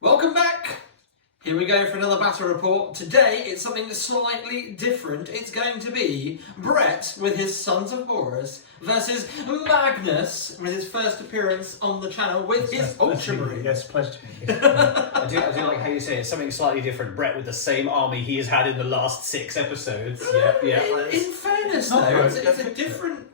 Welcome back! Here we go for another battle report. Today it's something slightly different. It's going to be Brett with his Sons of Horus versus Magnus with his first appearance on the channel with his Ultramarines. Yes, pleasure to meet you. I do like how you say it's something slightly different. Brett with the same army he has had in the last 6 episodes. In fairness though, it's a different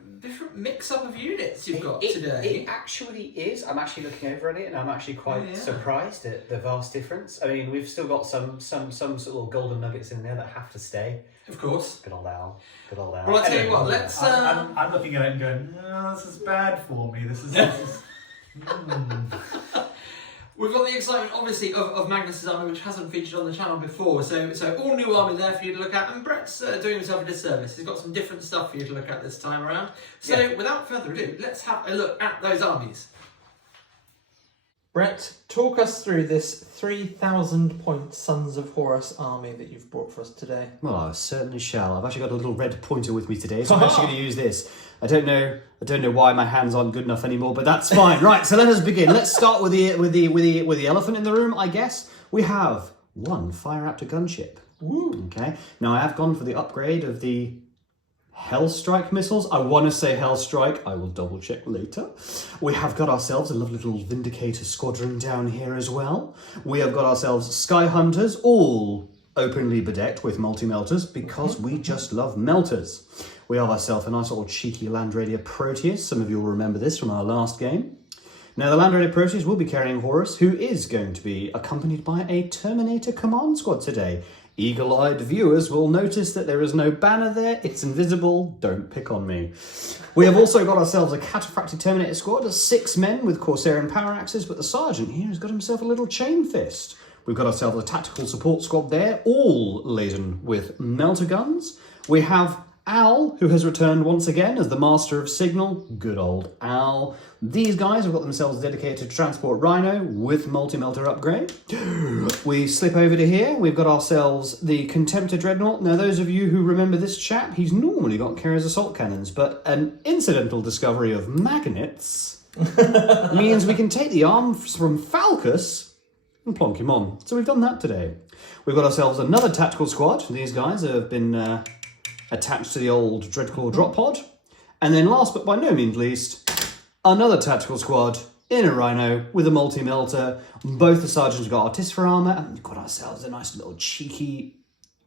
mix-up of units you've got today. It actually is. I'm actually looking over at it and I'm actually quite surprised at the vast difference. I mean, we've still got some sort of golden nuggets in there that have to stay. Of course. Good old Al. Good old Al. Well, I'll tell you what, let's... I'm looking at it and going, no, this is bad for me. This is We've got the excitement, obviously, of Magnus's army, which hasn't featured on the channel before. So all new army there for you to look at. And Brett's doing himself a disservice. He's got some different stuff for you to look at this time around. So without further ado, let's have a look at those armies. Brett, talk us through this 3,000 point Sons of Horus army that you've brought for us today. Well, I certainly shall. I've actually got a little red pointer with me today, so I'm actually going to use this. I don't know why my hands aren't good enough anymore, but that's fine. Right, so let us begin. Let's start with the elephant in the room, I guess. We have one fire raptor gunship. Woo. Okay. Now I have gone for the upgrade of the Hellstrike missiles. I want to say Hellstrike. I will double check later. We have got ourselves a lovely little Vindicator squadron down here as well. We have got ourselves Sky Hunters, all openly bedecked with multi-melters because we just love melters. We have ourselves a nice little cheeky Land Raider Proteus. Some of you will remember this from our last game. Now the Land Raider Proteus will be carrying Horus, who is going to be accompanied by a Terminator command squad today. Eagle-eyed viewers will notice that there is no banner there. It's invisible. Don't pick on me. We have also got ourselves a Cataphractic Terminator squad of 6 men with Corsarian power axes, but the sergeant here has got himself a little chain fist. We've got ourselves a tactical support squad there, all laden with melter guns. We have Al, who has returned once again as the Master of Signal. Good old Al. These guys have got themselves dedicated to transport Rhino with multi-melter upgrade. We slip over to here. We've got ourselves the Contemptor Dreadnought. Now, those of you who remember this chap, he's normally got carriers assault cannons, but an incidental discovery of magnets means we can take the arms from Falcus and plonk him on. So we've done that today. We've got ourselves another tactical squad. These guys have been attached to the old Dreadclaw drop pod. And then last but by no means least, another tactical squad in a Rhino with a multi-melter. Both the sergeants have got Artificer armour, and we've got ourselves a nice little cheeky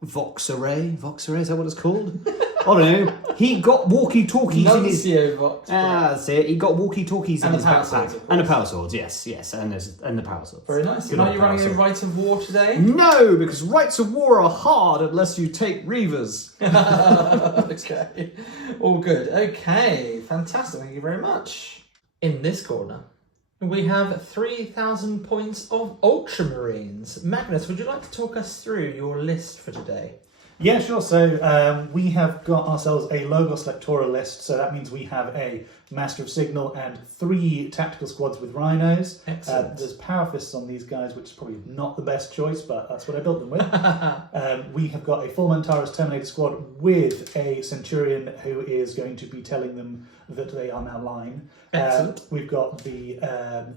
Vox Array. Vox Array, is that what it's called? I don't know. He got walkie-talkies in his... Vox. That's it. He got walkie-talkies in his backpack. And the power swords, yes. And the power swords. Very nice. Good Are old you power running a sword. Rite of War today? No, because rights of war are hard unless you take Reavers. Okay. All good. Okay. Fantastic. Thank you very much. In this corner, we have 3,000 points of Ultramarines. Magnus, would you like to talk us through your list for today? Yeah, sure. So we have got ourselves a Logos Lectora list. So that means we have a Master of Signal and 3 tactical squads with Rhinos. Excellent. There's Power Fists on these guys, which is probably not the best choice, but that's what I built them with. We have got a full Mantaris Terminator squad with a Centurion who is going to be telling them that they are now line. Excellent. We've got the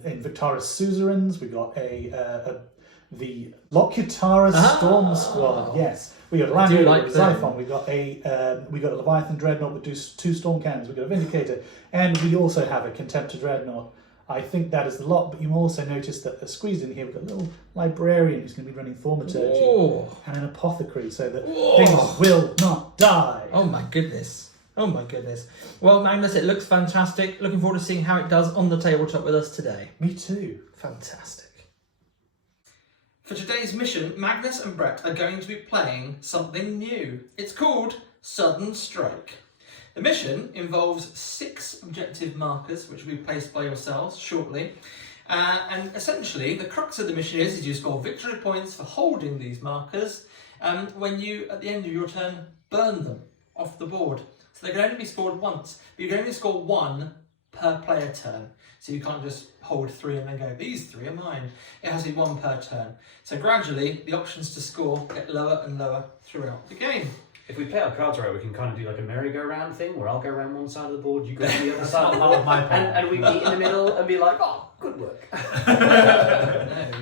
Invictaris Suzerains. We've got the Locutaris Storm Squad. Yes. We got a Land Raider with Xiphon. We got a Leviathan Dreadnought with 2 Storm Cannons. We got a Vindicator, and we also have a Contemptor Dreadnought. I think that is the lot, but you also notice that squeezed in here we've got a little Librarian who's going to be running Thaumaturgy and an Apothecary, so that things will not die. Oh my goodness. Oh my goodness. Well, Magnus, it looks fantastic. Looking forward to seeing how it does on the tabletop with us today. Me too. Fantastic. For today's mission, Magnus and Brett are going to be playing something new. It's called Sudden Strike. The mission involves 6 objective markers, which will be placed by yourselves shortly. And essentially, the crux of the mission is you score victory points for holding these markers when you, at the end of your turn, burn them off the board. So they can only be scored once, but you can only score 1 per player turn. So you can't just hold 3 and then go, these 3 are mine. It has to be 1 per turn. So gradually, the options to score get lower and lower throughout the game. If we play our cards right, we can kind of do like a merry-go-round thing where I'll go around one side of the board, you go to the other side of the board, and we meet in the middle and be like, oh, good work.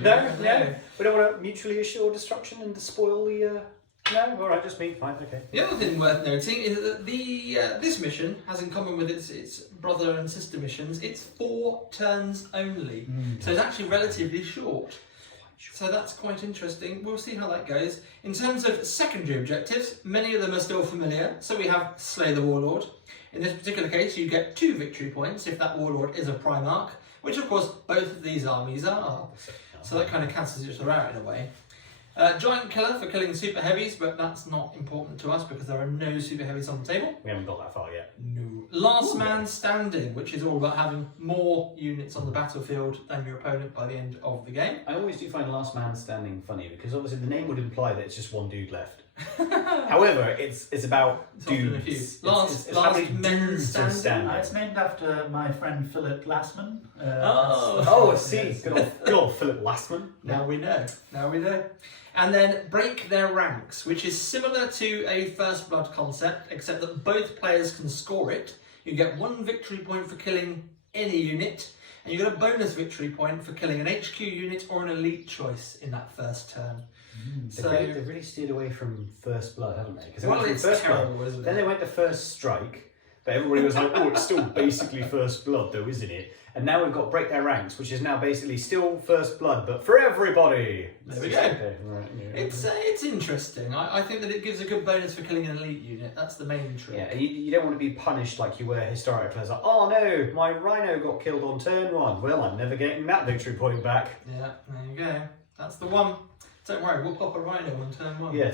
No, No. We don't want to mutually assure destruction and despoil the. No, all right, just me. Fine, okay. The other thing worth noting is that this mission has in common with its brother and sister missions. It's 4 turns only, so it's actually relatively short. So that's quite interesting. We'll see how that goes. In terms of secondary objectives, many of them are still familiar. So we have Slay the Warlord. In this particular case, you get 2 victory points if that Warlord is a Primarch, which of course both of these armies are. So that kind of cancels each other out in a way. Giant Killer for killing super heavies, but that's not important to us because there are no super heavies on the table. We haven't got that far yet. No. Last Man Standing, which is all about having more units on the battlefield than your opponent by the end of the game. I always do find Last Man Standing funny because obviously the name would imply that it's just one dude left. However, it's about dudes. It's how many dudes are standing. It's named after my friend Philip Lassman. I see. Good old Philip Lassman. Now we know. And then Break Their Ranks, which is similar to a First Blood concept, except that both players can score it. You get 1 victory point for killing any unit, and you get a bonus victory point for killing an HQ unit or an elite choice in that first turn. They've really steered away from First Blood, haven't they? Because it's terrible, isn't it? Then they went to First Strike, but everybody was like, oh, it's still basically First Blood though, isn't it? And now we've got Break Their Ranks, which is now basically still First Blood, but for everybody. There we go. Okay. Right, yeah. It's interesting. I think that it gives a good bonus for killing an elite unit. That's the main trick. Yeah, and you don't want to be punished like you were historically. It's like, oh no, my Rhino got killed on turn 1. Well, I'm never getting that victory point back. Yeah, there you go. That's the one. Don't worry, we'll pop a Rhino on turn 1. Yeah,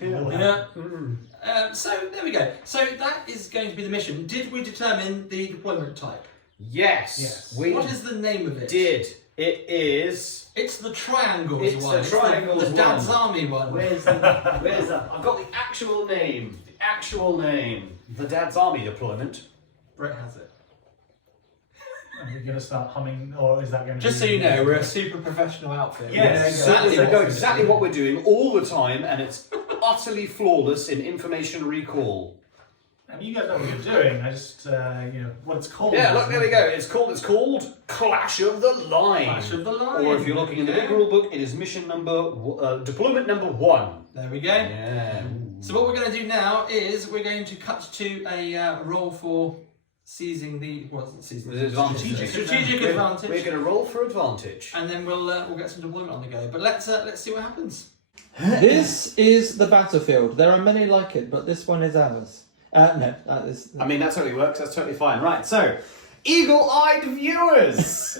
don't worry. Yeah. So there we go. So that is going to be the mission. Did we determine the deployment type? Yes. What is the name of it? It is. It's the Triangles It's one. the Triangles the one. Dad's Army one. Where's that? I've got the actual name. The Dad's Army deployment. Brett has it. Are we going to start humming, or is that going to Just so you know, we're a super professional outfit. Yes, exactly what we're doing all the time, and it's utterly flawless in information recall. I mean, you guys know what you're doing. I just, what it's called. Yeah, look, there we go. It's called Clash of the Line. Clash of the Line. Or if you're looking in the big rule book, it is deployment number 1. There we go. Yeah. So what we're going to do now is we're going to cut to a roll for seizing the strategic advantage. We're going to roll for advantage, and then we'll get some deployment on the go. But let's see what happens. This is the battlefield. There are many like it, but this one is ours. No, that is. I mean, that totally works. That's totally fine. Right, so eagle-eyed viewers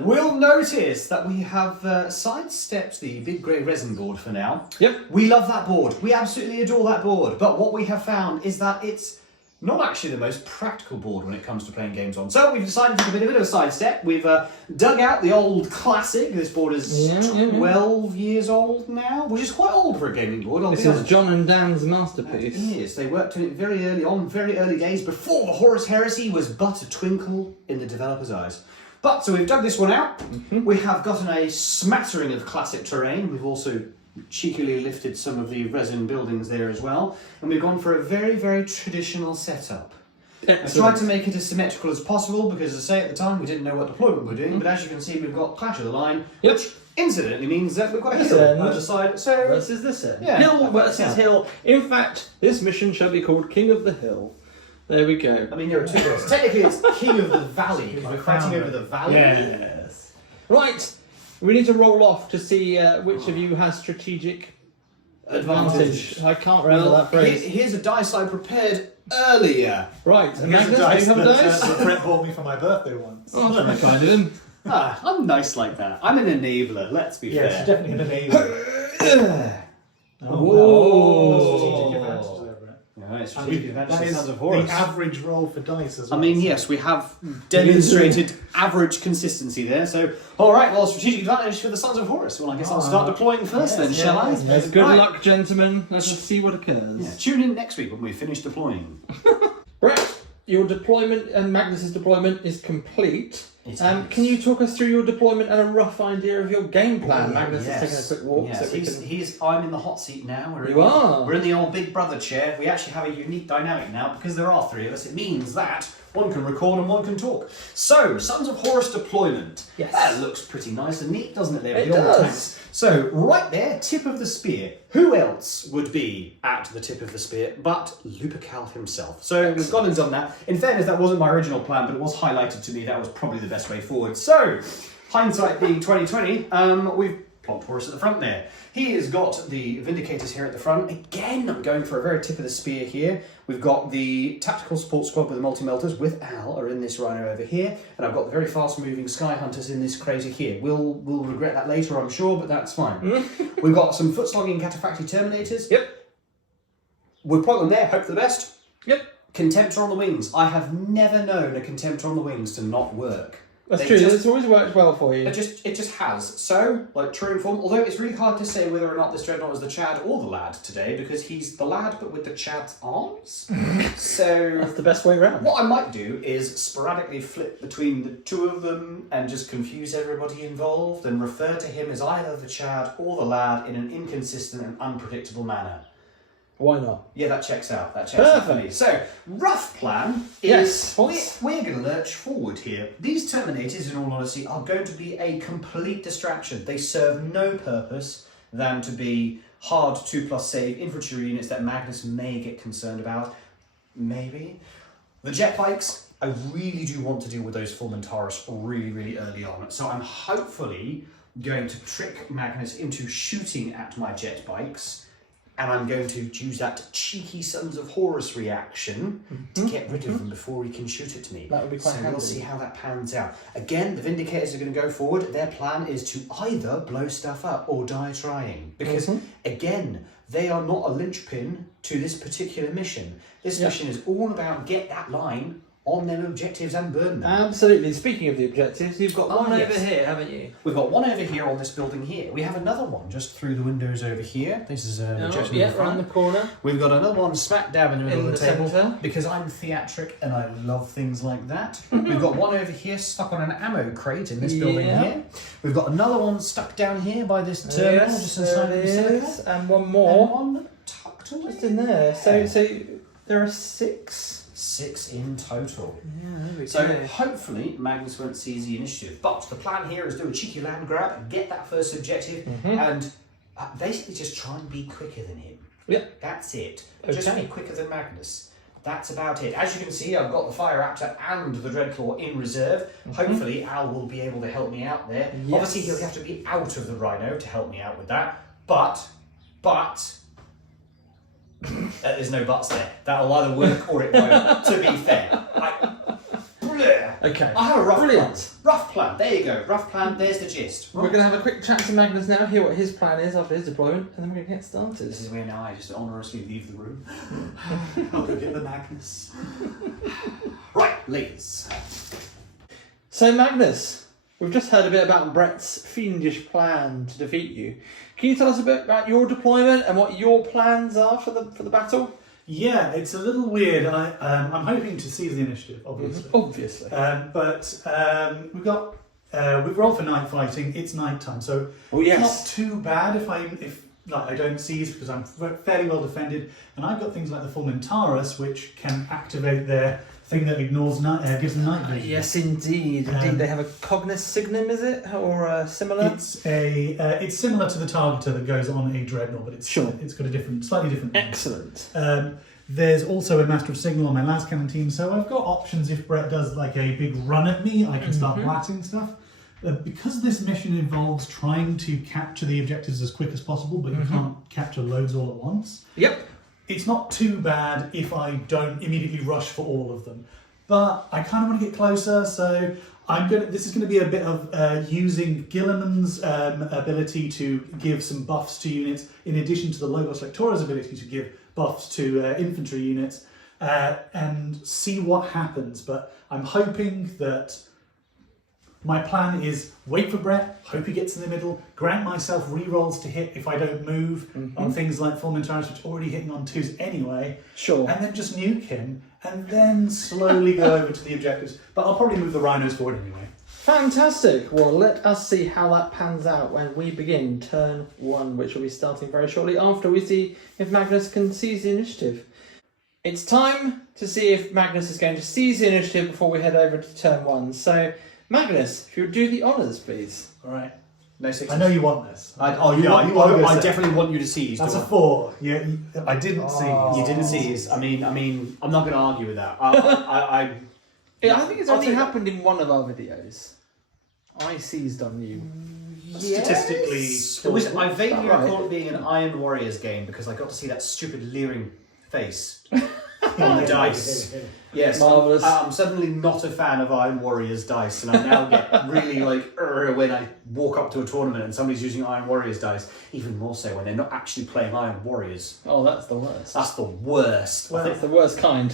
will notice that we have sidestepped the big grey resin board for now. Yep. We love that board. We absolutely adore that board. But what we have found is that it's not actually the most practical board when it comes to playing games on. So we've decided to do a bit of a sidestep. We've dug out the old classic. This board is 12 years old now, which is quite old for a gaming board. This is John and Dan's masterpiece. It is. They worked on it very early days, before the Horus Heresy was but a twinkle in the developer's eyes. But, so we've dug this one out. We have gotten a smattering of classic terrain. We've also cheekily lifted some of the resin buildings there as well. And we've gone for a very traditional setup. I tried to make it as symmetrical as possible because, as I say, at the time we didn't know what deployment we were doing. But as you can see, we've got Clash of the Line, which incidentally means that we've got a hill either side. So versus this end. Yeah. Hill versus hill. In fact, this mission shall be called King of the Hill. There we go. I mean, there are 2 hills. Technically, it's King of the Valley because we're fighting over the valley. Yes. Right. We need to roll off to see which of you has strategic advantage. I can't remember that phrase. Here's a dice I prepared earlier. Right. And here's Magnus, a dice do you have a dice? that Brett bought me for my birthday once. Oh, that's very kind of him. I'm nice like that. I'm an enabler, let's be Yeah, fair. it's definitely an enabler. Whoa. Strategic advantage there, Brett. Right, strategic advantage That to is Sons of Horus. the average roll for dice as well. I mean, yes, we have demonstrated average consistency there. So, all right, well, strategic advantage for the Sons of Horus. Well, I guess I'll start deploying first then, shall I? Yes, good luck, gentlemen. Let's just see what occurs. Yeah, tune in next week when we finish deploying. Brett, your deployment and Magnus's deployment is complete. It is. Can you talk us through your deployment and a rough idea of your game plan? Magnus is taking a quick walk. Yes, So we can... I'm in the hot seat now. We're in the old Big Brother chair. We actually have a unique dynamic now because there are 3 of us. It means that One can record and one can talk. So, Sons of Horus deployment. Yes. That looks pretty nice and neat, doesn't it? There, It with all the does. tanks. So, right there, tip of the spear. Who else would be at the tip of the spear but Lupercal himself? So, we've gone and done that. In fairness, that wasn't my original plan, but it was highlighted to me. That was probably the best way forward. So, hindsight being 2020, we've plonked Horus at the front there. He has got the Vindicators here at the front. Again, I'm going for a very tip of the spear here. We've got the Tactical Support Squad with the Multi-Melters with Al are in this Rhino over here. And I've got the very fast-moving Sky Hunters in this crazy here. We'll regret that later, I'm sure, but that's fine. We've got some foot-slogging Cataphractii Terminators. Yep. We've put them there, hope for the best. Yep. Contemptor on the wings. I have never known a Contemptor on the wings to not work. That's They true. just- It's always worked well for you. It just has. So, like true form, although it's really hard to say whether or not this Dreadnought is the Chad or the Lad today, because he's the Lad but with the Chad's arms. So, That's the best way around. what I might do is sporadically flip between the two of them and just confuse everybody involved and refer to him as either the Chad or the Lad in an inconsistent and unpredictable manner. Why not? Yeah, that checks out. That checks out for me. So, rough plan Yes. is we're going to lurch forward here. These Terminators, in all honesty, are going to be a complete distraction. They serve no purpose than to be hard 2+ save infantry units that Magnus may get concerned about. Maybe. The jet bikes, I really do want to deal with those Fulmintaris really, really early on. So I'm hopefully going to trick Magnus into shooting at my jet bikes. And I'm going to use that cheeky Sons of Horus reaction to get rid of them before he can shoot at me. That would be quite So handy. we'll see how that pans out. Again, the Vindicators are going to go forward. Their plan is to either blow stuff up or die trying. Because, again, they are not a linchpin to this particular mission. This mission is all about get that line on them objectives and burn them. Absolutely. Speaking of the objectives, you've got one yes. over here, haven't you? We've got one over here on this building here. We have another one just through the windows over here. This is an objective in the front. around the corner. We've got another one smack dab in the middle In of the the table centre. because I'm theatric and I love things like that. We've got one over here stuck on an ammo crate in this building Yeah. here. We've got another one stuck down here by this terminal just inside there the it Basilica. is. And one And more one tucked away. just in there. So there are 6. 6 in total. Yeah, there we So go. hopefully Magnus won't seize the initiative. But the plan here is do a cheeky land grab, get that first objective, and basically just try and be quicker than him. Yep. That's it. Okay. Just be quicker than Magnus. That's about it. As you can see, I've got the Fire Raptor and the Dreadclaw in reserve. Hopefully Al will be able to help me out there. Yes. Obviously he'll have to be out of the Rhino to help me out with that. But there's no buts there. That'll either work or it won't, to be fair. Okay. I have a rough Brilliant. plan. Rough plan. There you go. Rough plan. There's the gist. We're going to have a quick chat to Magnus now, hear what his plan is after his deployment, and then we're going to get started. This is where now I just honorously leave the room. I'll go get the Magnus. Right, ladies. So Magnus, we've just heard a bit about Brett's fiendish plan to defeat you. Can you tell us a bit about your deployment and what your plans are for the battle? Yeah, it's a little weird, and I'm hoping to seize the initiative, obviously. Obviously. But we've rolled for night fighting. It's night time, so it's not too bad if I don't seize because I'm fairly well defended, and I've got things like the Fulmintaris, which can activate their thing that ignores gives them night vision. Yes, indeed. Indeed, they have a Cognis Signum, is it, or similar? It's similar to the Targeter that goes on a Dreadnought, but it's got a slightly different name. Excellent. There's also a Master of Signal on my last cannon team, so I've got options if Brett does like a big run at me, I can start blasting stuff. Because this mission involves trying to capture the objectives as quick as possible, but you can't capture loads all at once. Yep. It's not too bad if I don't immediately rush for all of them, but I kind of want to get closer, so this is going to be a bit of using Guilliman's ability to give some buffs to units, in addition to the Logos Lectora's ability to give buffs to infantry units, and see what happens. But I'm hoping that my plan is wait for Brett, hope he gets in the middle, grant myself rerolls to hit if I don't move on things like Fulmintaris, which are already hitting on 2s anyway. Sure. And then just nuke him, and then slowly go over to the objectives. But I'll probably move the Rhinos forward anyway. Fantastic. Well, let us see how that pans out when we begin turn 1, which will be starting very shortly after we see if Magnus can seize the initiative. It's time to see if Magnus is going to seize the initiative before we head over to turn 1. So, Magnus, if you would do the honours, please. All right. No sixes. I know you want this. I definitely want you to seize. That's a 4. Yeah, I didn't seize. You didn't seize. I mean, I'm not going to argue with that. I think it's only happened in one of our videos. I seized on you. Statistically, I vaguely recall it being an Iron Warriors game because I got to see that stupid leering face on the dice. Yes, Marvellous. I'm suddenly not a fan of Iron Warriors dice, and I now get really when I walk up to a tournament and somebody's using Iron Warriors dice. Even more so when they're not actually playing Iron Warriors. Oh, that's the worst. That's the worst. Well, It's the worst kind.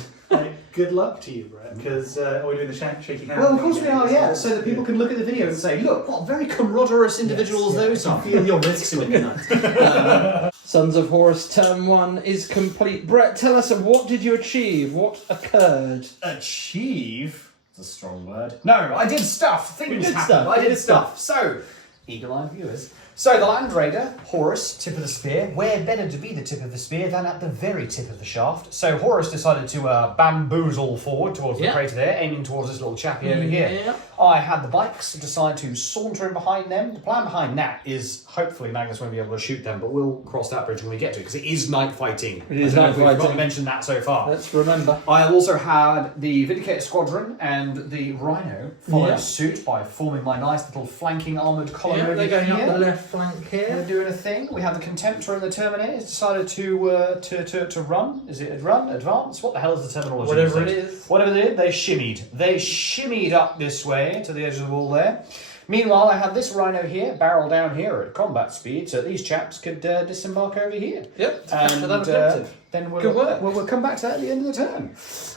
good luck to you, Brett, because are we doing the shaking hand? Well, of course we are, yeah. So that people can look at the video and say, look, what very camaraderous individuals those are. Feel your risks in it. Sons of Horus turn 1 is complete. Brett, tell us, what did you achieve? What occurred? Achieve? That's a strong word. No, I did stuff. Things did happened. stuff. I did stuff. So, eagle-eyed viewers. So the Land Raider, Horus, tip of the spear. Where better to be the tip of the spear than at the very tip of the shaft? So Horus decided to bamboozle forward towards the crater there, aiming towards this little chappie over here. Yeah. I had the bikes decide to saunter in behind them. The plan behind that is hopefully Magnus won't be able to shoot them, but we'll cross that bridge when we get to it because it is night fighting. It is I don't know night if we've got to fighting. mention that so far. Let's remember. I also had the Vindicator Squadron and the Rhino follow suit by forming my nice little flanking armoured column over they're going here. up the left flank They're here. doing a thing. We have the Contemptor and the Terminator decided to run. Is it run? Advance? What the hell is the terminology? Whatever it is. Whatever they did, they shimmied. They shimmied up this way to the edge of the wall there. Meanwhile, I had this Rhino here, barrel down here at combat speed, so these chaps could disembark over here. Yep. And that objective. then Good work. we'll come back to that at the end of the turn.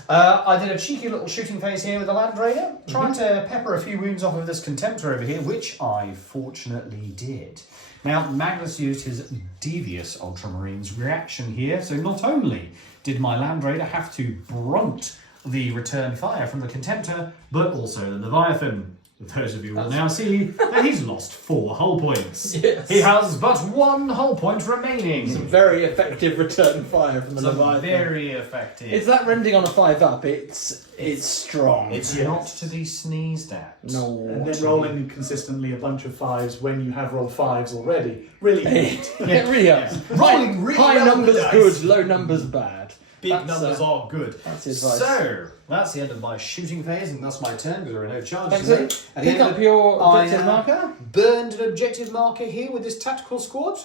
I did a cheeky little shooting phase here with the Land Raider, trying to pepper a few wounds off of this Contemptor over here, which I fortunately did. Now, Magnus used his devious Ultramarines reaction here, so not only did my Land Raider have to brunt the return fire from the Contemptor, but also the Leviathan. Those of you will now see that he's lost 4 hull points. Yes. He has but 1 hull point remaining. Some very effective return fire from the Leviathan. Very effective. Is that rending on a 5-up? It's strong. It's not to be sneezed at. No. And then rolling consistently a bunch of 5s when you have rolled 5s already. Really good. It really helps. Rolling really High up numbers the dice. good, low numbers bad. Big That's, numbers are good. that's advice. So, that's the end of my shooting phase, and that's my turn because there are no charges. Excellent. At the Pick end of up it, your I, objective marker. Burned an objective marker here with this tactical squad.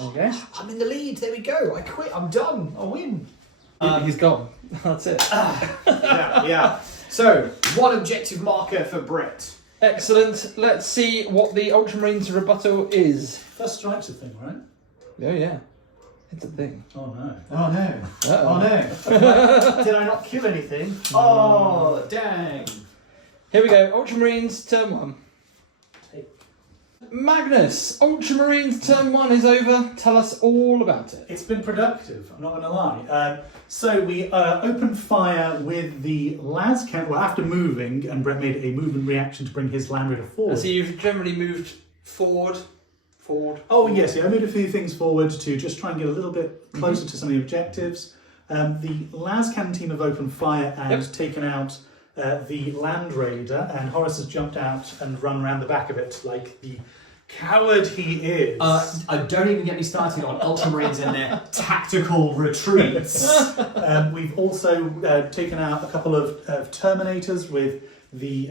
Okay. I'm in the lead. There we go. I quit. I'm done. I win. He's gone. That's it. Yeah. So, 1 objective marker for Brett. Excellent. Let's see what the Ultramarines rebuttal is. First strike's a thing, right? Oh yeah. It's a thing. Oh no. Oh no. Uh-oh. Oh no. Did I not kill anything? Oh, dang. Here we go. Ultramarines turn 1. Magnus, Ultramarines turn 1 is over. Tell us all about it. It's been productive, I'm not going to lie. So we opened fire with the las cannon, well, after moving, and Brett made a movement reaction to bring his Land Raider forward. So you've generally moved forward. Oh yes, yeah, I moved a few things forward to just try and get a little bit closer to some of the objectives. The las cannon team have opened fire and taken out the Land Raider, and Horus has jumped out and run around the back of it like the coward he is. Don't even get me started on Ultramarines and their tactical retreats. We've also taken out a couple of Terminators with the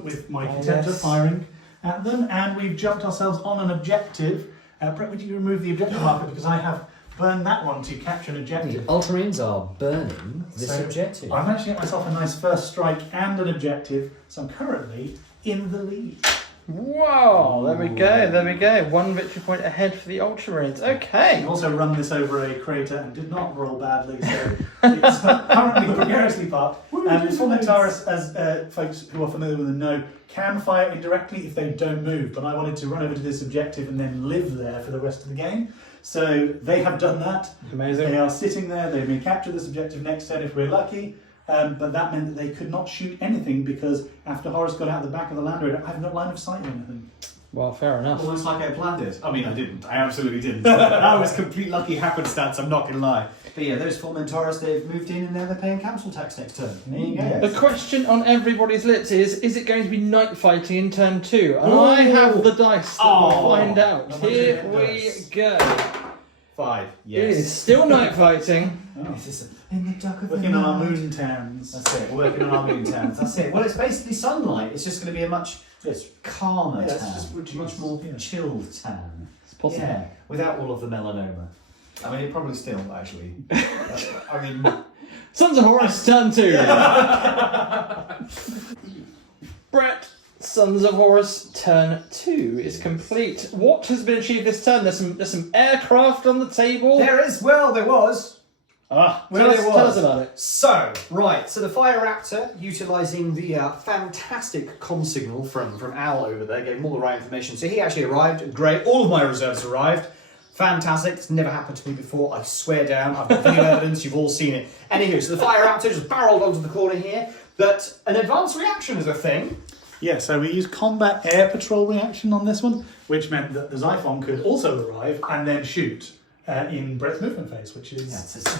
with my Contemptor firing at them, and we've jumped ourselves on an objective. Brett, would you remove the objective marker because I have burned that one to capture an objective. Ultramarines are burning this objective. I've managed to get myself a nice first strike and an objective, so I'm currently in the lead. Wow, there we go. 1 victory point ahead for the Ultramarines. I Okay. also run this over a crater and did not roll badly, so it's currently precariously parked. Full Nectaris, as folks who are familiar with them know, can fire indirectly if they don't move, but I wanted to run over to this objective and then live there for the rest of the game. So they have done that. Amazing. They are sitting there, they may capture this objective next turn if we're lucky. But that meant that they could not shoot anything because after Horus got out the back of the Land Raider, I have no line of sight or anything. Well, fair enough. Almost like I planned it. I mean, I didn't. I absolutely didn't. That was complete lucky happenstance, I'm not going to lie. But yeah, those Fulmintaris, they've moved in and now they're paying council tax next turn. There you go. The question on everybody's lips is it going to be night fighting in turn 2? And I have the dice that will find out. Here we go. 5, It is still night fighting. In the duck of Working on our moon towns. That's it, we're working on our moon towns. That's it. Well, it's basically sunlight. It's just going to be a much calmer Yeah, it's tan. just Much more chilled tan. It's possible. Yeah, without all of the melanoma. I mean, it probably still, actually. I mean... Sons of Horus, turn 2. Brett, Sons of Horus, turn 2 is complete. What has been achieved this turn? There's some aircraft on the table. There was. Tell us about it. So the Fire Raptor, utilising the fantastic comm signal from Al over there, gave him all the right information. So he actually arrived. Great. All of my reserves arrived. Fantastic. It's never happened to me before. I swear down. I've got video evidence. You've all seen it. Anywho, so the Fire Raptor just barreled onto the corner here. But an advanced reaction is a thing. Yeah, so we used combat air patrol reaction on this one, which meant that the Xiphon could also arrive and then shoot in Brett's movement phase, which is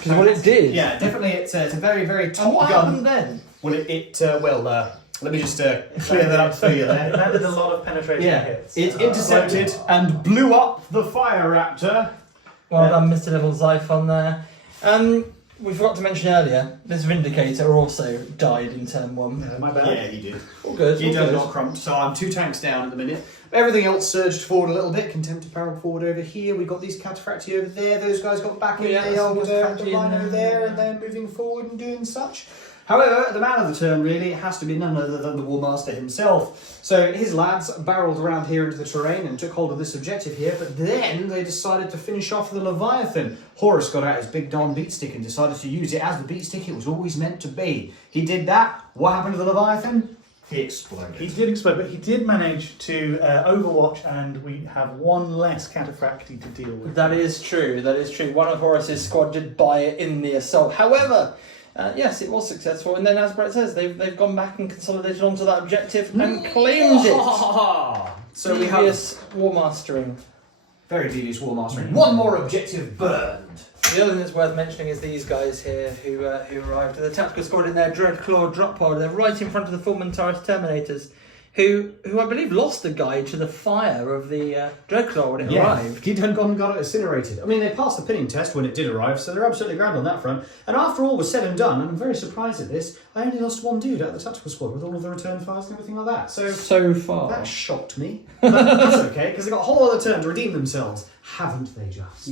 What it did. Yeah, definitely. It's a very, very top And what gun. happened then? Well, let me just clear that up for you there. that did a lot of penetration hits. It intercepted and blew up the Fire Raptor. Well done, Mr. Little Xiphon there. We forgot to mention earlier, this Vindicator also died in turn 1. Yeah, my bad. Yeah, he did. All good. He all done good. got crumped, so I'm 2 tanks down at the minute. Everything else surged forward a little bit. Contempt barreled forward over here. We've got these Cataphracti over there. Those guys got back in Yeah, the old Cataphracti the Rhino in there, and they're moving forward and doing such. However, the man of the turn really has to be none other than the Warmaster himself. So his lads barreled around here into the terrain and took hold of this objective here, but then they decided to finish off the Leviathan. Horus got out his big darn beatstick and decided to use it as the beatstick it was always meant to be. He did that. What happened to the Leviathan? He exploded. He did explode, but he did manage to overwatch, and we have 1 less Cataphracti to deal with. That is true. One of Horus's squad did buy it in the assault. However, yes, it was successful. And then, as Brett says, they've gone back and consolidated onto that objective and claimed it. So we have War mastering. very devious war mastering. 1 more objective burned. The other thing that's worth mentioning is these guys here who arrived. The tactical squad in their Dreadclaw drop pod. They're right in front of the Fulmintaris Terminators, who I believe lost the guide to the fire of the Dreadclaw when it arrived. He'd gone and got it incinerated. I mean, they passed the pinning test when it did arrive, so they're absolutely grand on that front. And after all was said and done, and I'm very surprised at this, I only lost 1 dude out of the tactical squad with all of the return fires and everything like that. So far. That shocked me. But that's okay, because they got a whole other turn to redeem themselves. Haven't they just?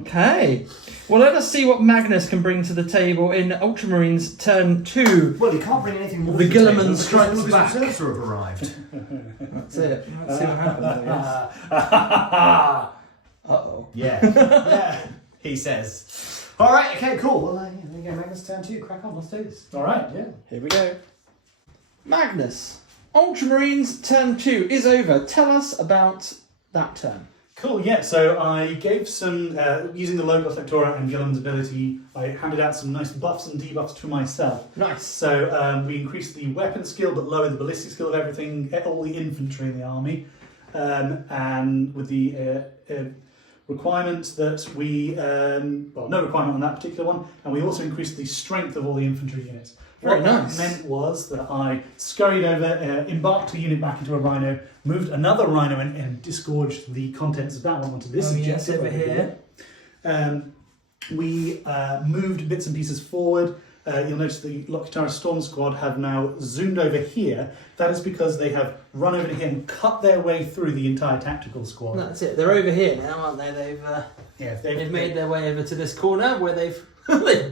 Okay. Well, let us see what Magnus can bring to the table in Ultramarines turn 2. Well, he can't bring anything more The to the table Guilliman because strikes all of his back. reserves have arrived. That's it. Let's see what happens. Uh-oh. Yeah. He says. All right, okay, cool. Well, there you go, Magnus turn 2. Crack on, let's do this. All right, yeah. Here we go. Magnus, Ultramarines turn 2 is over. Tell us about that turn. Cool, yeah, so I gave some, using the Logos Lectora and Guilliman's ability, I handed out some nice buffs and debuffs to myself. Nice. So we increased the weapon skill but lowered the ballistic skill of everything, all the infantry in the army. And with the requirement that we, no requirement on that particular one, and we also increased the strength of all the infantry units. Very What nice. that meant was that I scurried over, embarked a unit back into a Rhino, moved another Rhino and disgorged the contents of that one onto this objective over here. We moved bits and pieces forward. You'll notice the Lokitara Storm Squad have now zoomed over here. That is because they have run over here and cut their way through the entire tactical squad. That's it. They're over here now, aren't they? They've made their way over to this corner where they've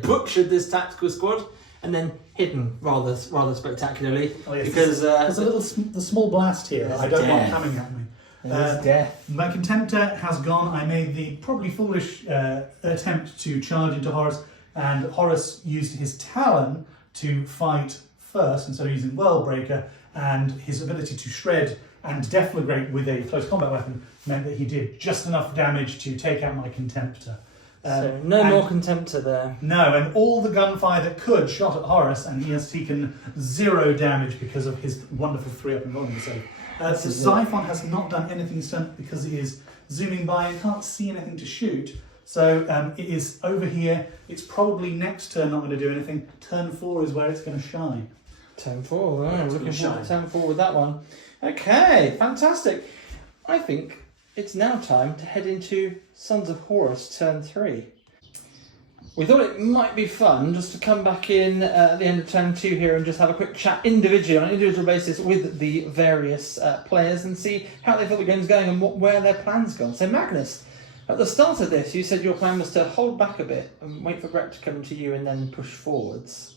butchered this tactical squad and then hidden rather spectacularly. Oh, yes. Because there's a little the small blast here. There's I don't want death. coming at me. there's death. My Contemptor has gone. I made the probably foolish attempt to charge into Horus, and Horus used his Talon to fight first instead of using Worldbreaker, and his ability to shred and deflagrate with a close combat weapon meant that he did just enough damage to take out my Contemptor. So no more Contemptor there. No, and all the gunfire that could shot at Horus, and he has taken 0 damage because of his wonderful 3-up and volume save. So Xiphon has not done anything stunt because he is zooming by and can't see anything to shoot. So it is over here. It's probably next turn not going to do anything. Turn 4 is where it's going to shine. Turn 4. Oh, It's looking gonna forward to shine. turn 4 with that one. Okay, fantastic. I think it's now time to head into Sons of Horus turn 3. We thought it might be fun just to come back in at the end of turn 2 here and just have a quick chat individually, on an individual basis, with the various players and see how they feel the game's going and where their plan's gone. So Magnus, at the start of this, you said your plan was to hold back a bit and wait for Brett to come to you and then push forwards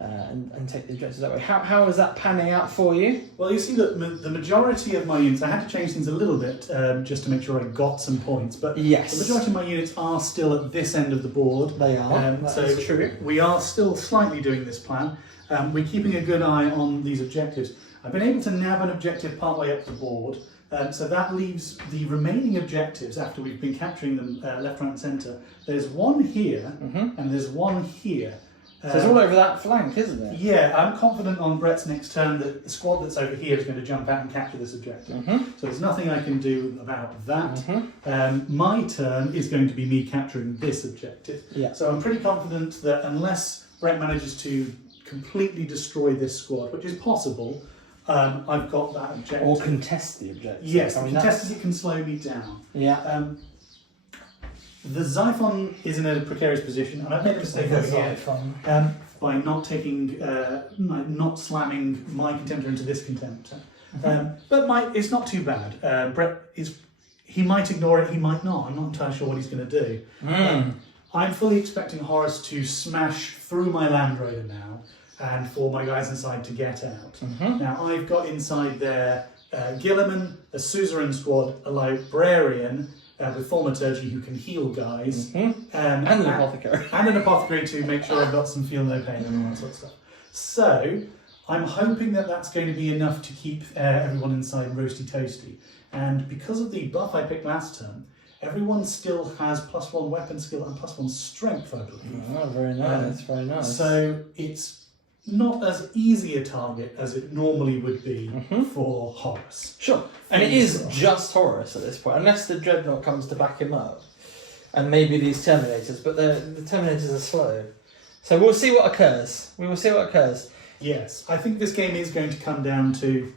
and take the objectives that way. How is that panning out for you? Well, you see that the majority of my units, I had to change things a little bit just to make sure I got some points, but Yes. the majority of my units are still at this end of the board. They are. So That's true. we are still slightly doing this plan. We're keeping a good eye on these objectives. I've been able to nab an objective partway up the board, so that leaves the remaining objectives after we've been capturing them left, right and centre. There's one here and there's one here. So it's all over that flank, isn't it? Yeah, I'm confident on Brett's next turn that the squad that's over here is going to jump out and capture this objective. So there's nothing I can do about that. My turn is going to be me capturing this objective. Yeah. So I'm pretty confident that unless Brett manages to completely destroy this squad, which is possible, I've got that objective. Or contest the objective. Yes, I mean, contested it can slow me down. Yeah. The Xiphon is in a precarious position, and I've made a mistake over here by not taking, not slamming my contemptor into this contemptor. But it's not too bad. Brett he might ignore it, he might not. I'm not entirely sure what he's going to do. I'm fully expecting Horus to smash through my Land Raider now, and for my guys inside to get out. Now I've got inside there Guilliman, a suzerain squad, a librarian, with thaumaturgy who can heal guys, and an apothecary. And an apothecary to make sure I've got some feel no pain and all that sort of stuff. So I'm hoping that that's going to be enough to keep everyone inside roasty toasty. And because of the buff I picked last turn, everyone still has +1 weapon skill and +1 strength, I believe. Oh, very nice, very nice. So it's not as easy a target as it normally would be for Horus. Sure. And it is just Horus at this point, unless the Dreadnought comes to back him up. And maybe these Terminators, but the Terminators are slow. So we'll see what occurs. We will see what occurs. Yes, I think this game is going to come down to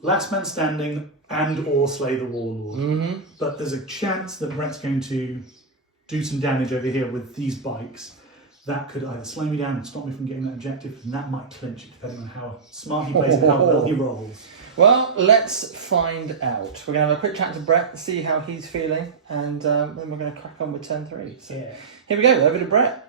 last man standing and or slay the Warlord. But there's a chance that Brett's going to do some damage over here with these bikes. That could either slow me down and stop me from getting that objective, and that might clinch it, depending on how smart he plays and how well he rolls. Well, let's find out. We're going to have a quick chat to Brett, see how he's feeling, and then we're going to crack on with turn 3. So here we go, over to Brett.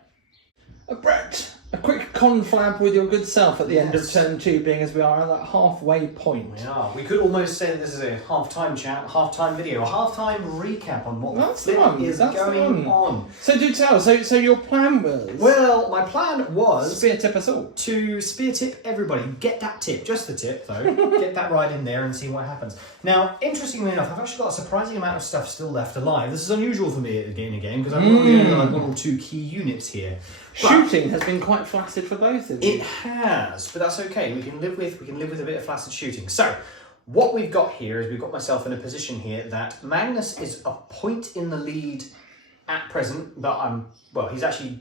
Brett, a quick conflab with your good self at the end of turn 2, being as we are at that halfway point. We are. We could almost say that this is a half-time chat, half-time video, a half-time recap on what That's the the one, flip is that's the going one. on. So do tell, so your plan was... Well, my plan was spear tip us all. to spear tip everybody. Get that tip, just the tip though. Get that right in there and see what happens. Now, interestingly enough, I've actually got a surprising amount of stuff still left alive. This is unusual for me at the game because I've only got like 1 or 2 key units here. But Shooting has been quite flaccid for both of you. it has, but that's okay. We can live with a bit of flaccid shooting. So, what we've got here is we've got myself in a position here that Magnus is a point in the lead at present, but he's actually.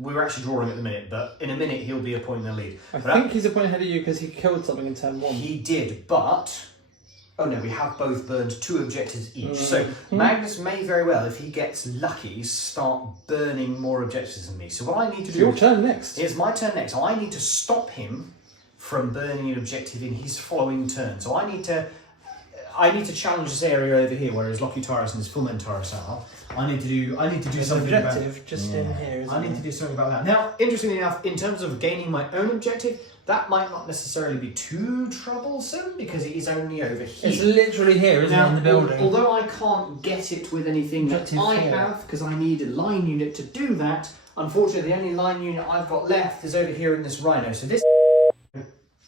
We're actually drawing at the minute, but in a minute he'll be a point in the lead. I think he's a point ahead of you because he killed something in turn 1. He did, but oh no, we have both burned 2 objectives each. So Magnus may very well, if he gets lucky, start burning more objectives than me. So what I need to do... Your turn next. It's my turn next. So I need to stop him from burning an objective in his following turn. So I need to challenge this area over here, where his Locutaris and his Fulmentaris are. I need to do There's something an about objective just in here, isn't I need to do something about that. Now, interestingly enough, in terms of gaining my own objective, that might not necessarily be too troublesome because it is only over here. It's literally here, isn't it, in the building? Although I can't get it with anything that Objective I 4. have, because I need a line unit to do that, unfortunately the only line unit I've got left is over here in this Rhino. So this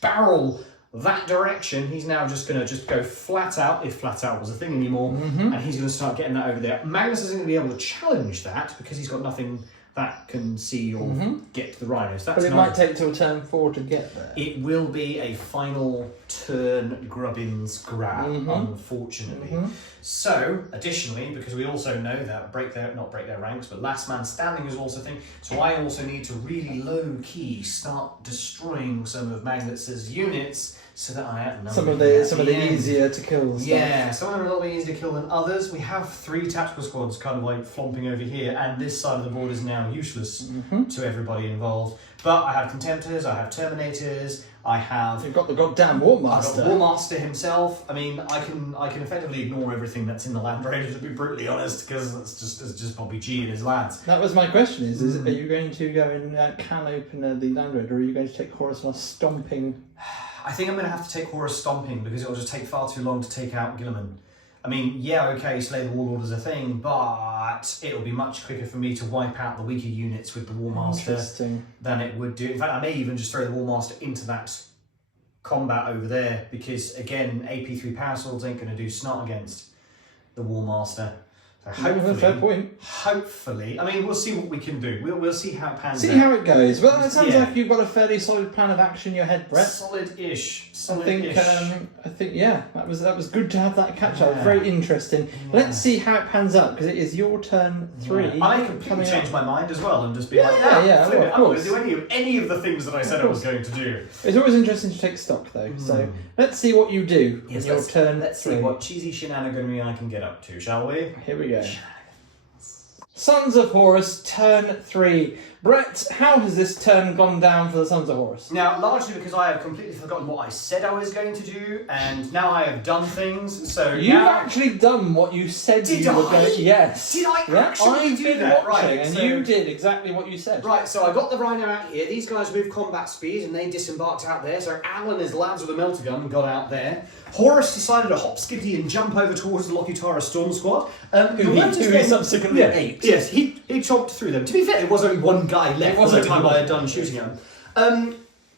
barrel that direction, he's now just going to go flat out, if flat out was a thing anymore, and he's going to start getting that over there. Magnus isn't going to be able to challenge that because he's got nothing that can see or get to the rhinos. That's But it not- might take till turn 4 to get there. It will be a final turn Grubbins grab, unfortunately. So, additionally, because we also know that not break their ranks, but last man standing is also a thing. So I also need to really low key start destroying some of Magnus's units so that I outnumber Some of him at the end. easier to kill stuff. Yeah, some are a little bit easier to kill than others. We have 3 tactical squads kind of like flomping over here, and this side of the board is now useless to everybody involved. But I have Contemptors, I have Terminators, I have... You've got the goddamn I've got Warmaster. Warmaster himself. I mean, I can effectively ignore everything that's in the Land Raider, to be brutally honest, because it's just Bobby G and his lads. That was my question, is are you going to go and can open the Land Raider, or are you going to take Horus on a stomping... I think I'm going to have to take Horus stomping because it'll just take far too long to take out Guilliman. I mean, yeah, okay, Slay the Warlord is a thing, but it'll be much quicker for me to wipe out the weaker units with the Warmaster than it would do. In fact, I may even just throw the Warmaster into that combat over there because, again, AP3 Power Swords ain't going to do snot against the Warmaster. So fair point. Hopefully, I mean, we'll see what we can do. We'll see how it pans out. See how it goes. Well, it sounds Yeah. like you've got a fairly solid plan of action in your head, Brett. Solid-ish. I think yeah, that was good to have that catch up. Very interesting. Let's see how it pans out because it is your turn 3. I may completely change my mind as well and just be Yeah, like, yeah, flip well, it. of I'm not going course. to do any of the things that I said I was going to do. It's always interesting to take stock though. So let's see what you do in your turn. Let's see what cheesy shenaniganry I can get up to, shall we? Here we go. Sons of Horus, turn 3. Brett, how has this turn gone down for the Sons of Horus? Now, largely because I have completely forgotten what I said I was going to do, and now I have done things, so You've now... actually done what you said Did you were I? going to. Yes. Did I Yeah, actually I've do been that? watching, Right, and so- you did exactly what you said. Right, so I got the Rhino out here, these guys with combat speed, and they disembarked out there, so Alan and his lads with a melter gun got out there. Horus decided to hop, skippity, and jump over towards the Lokitara Storm Squad. Who he subsequently ate. Yes, he chopped through them. To be fair, there was only one guy left by the time I had done shooting at him.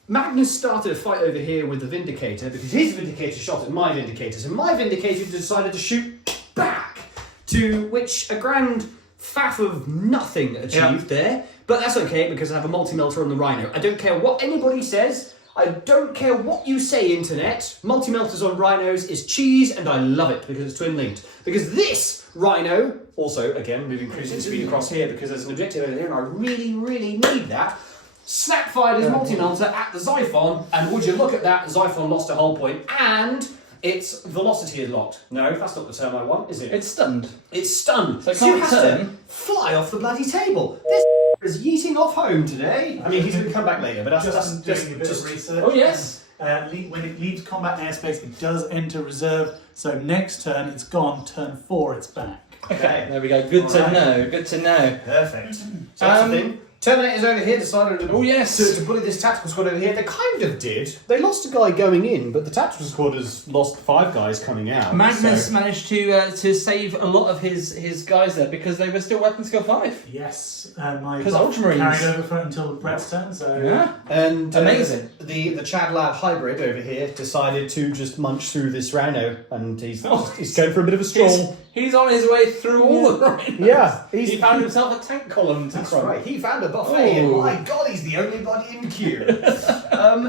Magnus started a fight over here with the Vindicator because his Vindicator shot at my Vindicator, and my Vindicator decided to shoot back, to which a grand faff of nothing achieved there. But that's okay because I have a multi-melter on the Rhino. I don't care what anybody says. I don't care what you say, Internet. Multi-melters on Rhinos is cheese, and I love it because it's twin-linked. Because this Rhino, also, again, moving cruising speed across here because there's an objective over there, and I really, really need that. Snap-fired his multi-melter at the Xiphon, and would you look at that, Xiphon lost a hull point, and its velocity is locked. No, that's not the term I want, is it? It's stunned. It's stunned. So it So can't you have turn. to fly off the bloody table. This is yeeting off home today. I mean, he's going to come back later, but that's Just just doing a bit of research. Oh, yes. When it leaves combat airspace, it does enter reserve. So next turn, it's gone. Turn 4, it's back. okay. There we go. Good to Alright. know. Good to know. Perfect. So that's the thing. Terminators over here decided to, Oh, yes. to bully this tactical squad over here. They kind of did. They lost a guy going in, but the tactical squad has lost 5 guys coming out. Magnus so- managed to save a lot of his guys there because they were still weapon skill 5. Yes, my 'Cause buff Ultramarines. carried over for until Brett's turn. So Yeah. And Amazing. The Chad Lab hybrid over here decided to just munch through this Rhino, and he's going for a bit of a stroll. He's on his way through all the rhinos. Yeah, He found himself a tank column to That's throw. right. He found a buffet, and Ooh. my God, he's the only body in queue.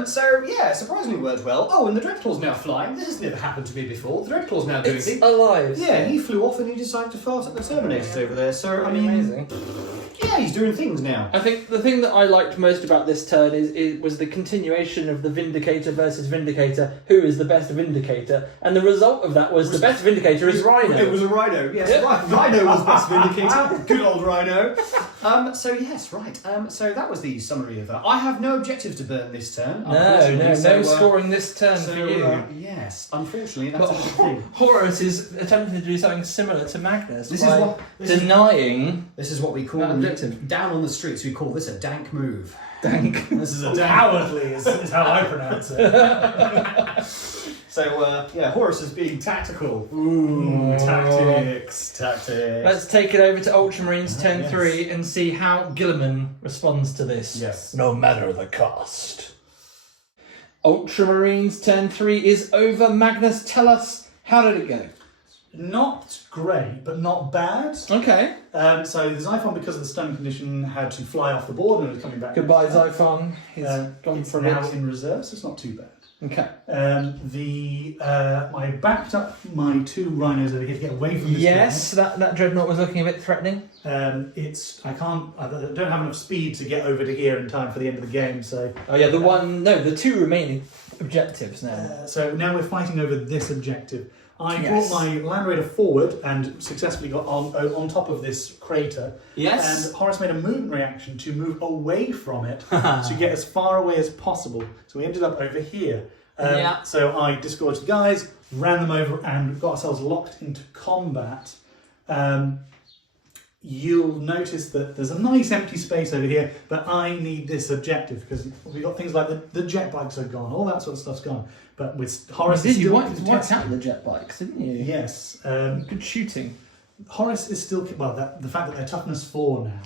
So yeah, surprisingly worked well. Oh, and the Dreadclaw's now flying. This has never happened to me before. The Dreadclaw's now doing It's things. alive. Yeah, he flew off and he decided to fart at the Terminators over there. So I mean, amazing. yeah, he's doing things now. I think the thing that I liked most about this turn was the continuation of the Vindicator versus Vindicator. Who is the best Vindicator? And the result of that was the best Vindicator is Rhino. It was a Rhino. Yes, Yep. right. Rhino was best Vindicator. Good old Rhino. So yes, right. So that was the summary of that. I have no objectives to burn this turn. no unfortunately, so, scoring this turn So for you. yes, unfortunately, that's But a thing. Horus is attempting to do something similar to Magnus This is by what- this is- denying This is what we call That objective. down on the streets. We call this a dank move. dank. This is a dank. cowardly is how I pronounce it. So yeah, Horus is being tactical. Ooh, tactics. Let's take it over to Ultramarines turn yes. 3 and see how Guilliman responds to this. Yes. No matter the cost. Ultramarines turn 3 is over. Magnus, tell us, how did it go? Not great, but not bad. Okay. So the Xiphon, because of the stun condition, had to fly off the board and was coming back. Goodbye, Xiphon. He's gone it's for a now bit. in reserve, so it's not too bad. Okay. I backed up my 2 rhinos over here to get away from this. Yes, that dreadnought was looking a bit threatening. I don't have enough speed to get over to here in time for the end of the game. So. Oh yeah, the 2 remaining objectives now. So now we're fighting over this objective. I Yes. brought my Land Raider forward and successfully got on top of this crater. Yes. And Horus made a movement reaction to move away from it to get as far away as possible. So we ended up over here. Yeah. So I disgorged the guys, ran them over, and got ourselves locked into combat. You'll notice that there's a nice empty space over here, but I need this objective because we've got things like the jet bikes are gone, all that sort of stuff's gone. But with Horus, You wiped out the jet bikes, didn't you? Yes. Good shooting. Horus is still the fact that they're toughness 4 now.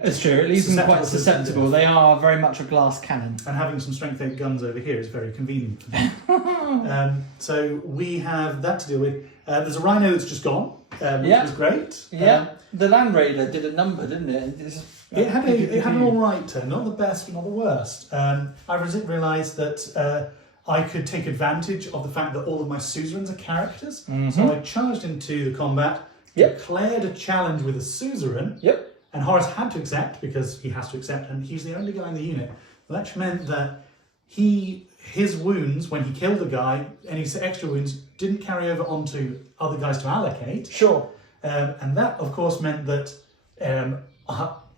It's true. It leaves them quite Susceptible to susceptible. They are very much a glass cannon. And having some strength 8 guns over here is very convenient for them. So we have that to deal with. There's a rhino that's just gone, which was great. Yeah. The Land Raider did a number, didn't it? It had an all right turn, not the best, but not the worst. I realised that I could take advantage of the fact that all of my suzerains are characters. Mm-hmm. So I charged into the combat, declared a challenge with a suzerain. Yep. And Horus had to accept because he has to accept, and he's the only guy in the unit. Well, that meant that his wounds, when he killed the guy, any extra wounds, didn't carry over onto other guys to allocate. Sure. And that, of course, meant that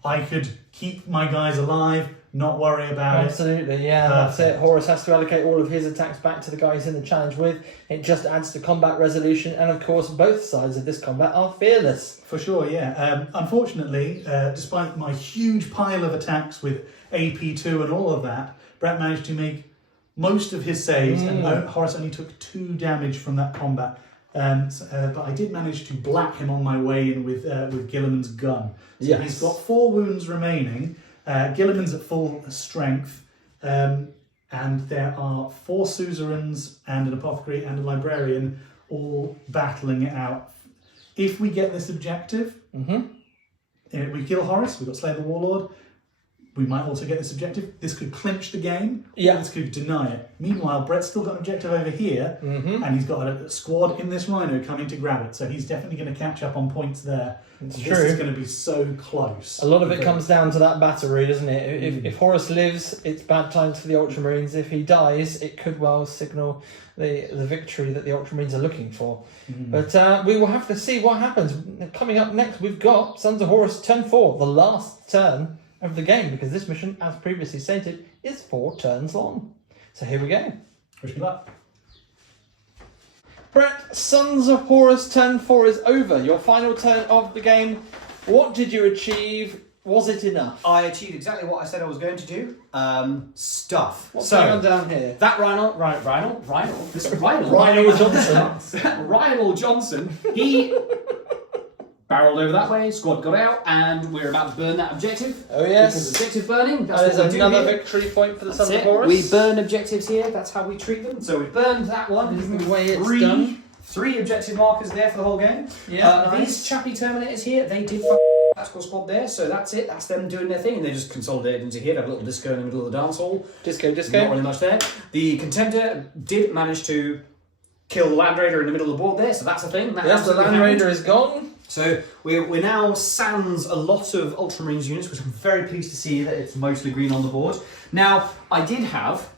I could keep my guys alive, not worry about Absolutely, yeah, that's it. Horus has to allocate all of his attacks back to the guy he's in the challenge with. It just adds to combat resolution, and of course, both sides of this combat are fearless. For sure, yeah. Unfortunately, despite my huge pile of attacks with AP2 and all of that, Brett managed to make most of his saves, and Horus only took 2 damage from that combat. But I did manage to black him on my way in with Guilliman's gun. So he's got 4 wounds remaining. Guilliman's at full strength, and there are 4 suzerains and an apothecary and a librarian all battling it out. If we get this objective, we kill Horus, we've got Slay the Warlord, we might also get this objective. This could clinch the game, this could deny it. Meanwhile, Brett's still got an objective over here, and he's got a squad in this rhino coming to grab it, so he's definitely going to catch up on points there. This is going to be so close. A lot of it comes down to that battery, doesn't it? If Horus lives, it's bad times for the Ultramarines. If he dies, it could well signal the victory that the Ultramarines are looking for. But we will have to see what happens. Coming up next, we've got Sons of Horus turn 4, the last turn of the game, because this mission, as previously stated, is 4 turns long. So here we go. Wish me luck. Brett, Sons of Horus turn 4 is over. Your final turn of the game. What did you achieve? Was it enough? I achieved exactly what I said I was going to do. Stuff. What's going on down here? That Rhino Johnson, he barreled over that way, squad got out, and we're about to burn that objective. Oh yes. Because objective burning, that's There's what we do another here. victory point for the Sons of That's it. Horus. We burn objectives here, that's how we treat them. So we burned that one. This is the way it's done. 3 objective markers there for the whole game. Yeah, nice. These chappy Terminators here, they did tactical squad there, so that's it, that's them doing their thing, and they just consolidated into here, they have a little disco in the middle of the dance hall. Disco. Not really much there. The Contender did manage to kill the Land Raider in the middle of the board there, so that's a thing. That Yes, the absolutely Land happened. Raider is gone. So we're now sans a lot of Ultramarines units, which I'm very pleased to see that it's mostly green on the board. Now, I did have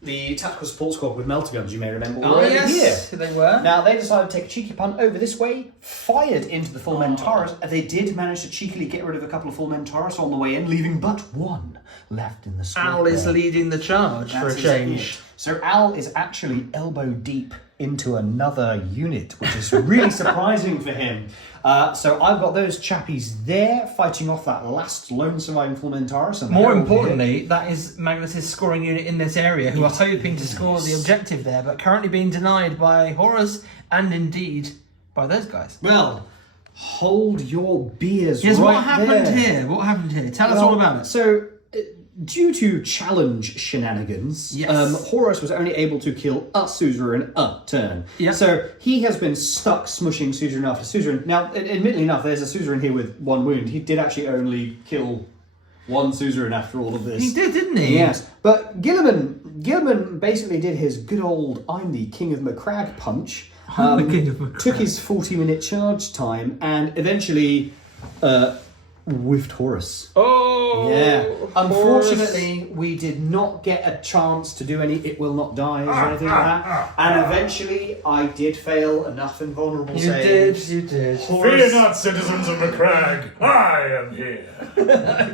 the Tactical Support Squad with melter guns, you may remember, were over here. They were. Now, they decided to take a cheeky punt over this way, fired into the full Mentaurus, and they did manage to cheekily get rid of a couple of full Mentaurus on the way in, leaving but 1 left in the squad. Al is leading the charge for a change. So Al is actually elbow deep into another unit, which is really surprising for him. So I've got those chappies there fighting off that last lone surviving full Mentaurus. More importantly, that is Magnus's scoring unit in this area, who are hoping to score the objective there, but currently being denied by Horus and indeed by those guys. Well, hold your beers. Yes, right what happened there. here? What happened here? Tell us all about it. So due to challenge shenanigans, Yes. Horus was only able to kill a suzerain a turn. Yep. So he has been stuck smushing suzerain after suzerain. Now, admittedly enough, there's a suzerain here with 1 wound. He did actually only kill 1 suzerain after all of this. He did, didn't he? Yes, but Guilliman basically did his good old "I'm the King of Macragge" punch. I'm the King of Macragge. Took his 40-minute charge time and eventually whiffed Horus. Oh, Yeah. Horus. Unfortunately, we did not get a chance to do any "it will not die" or anything like that. And eventually, I did fail enough invulnerable saves. You did. Fear not, citizens of Macragge, I am here.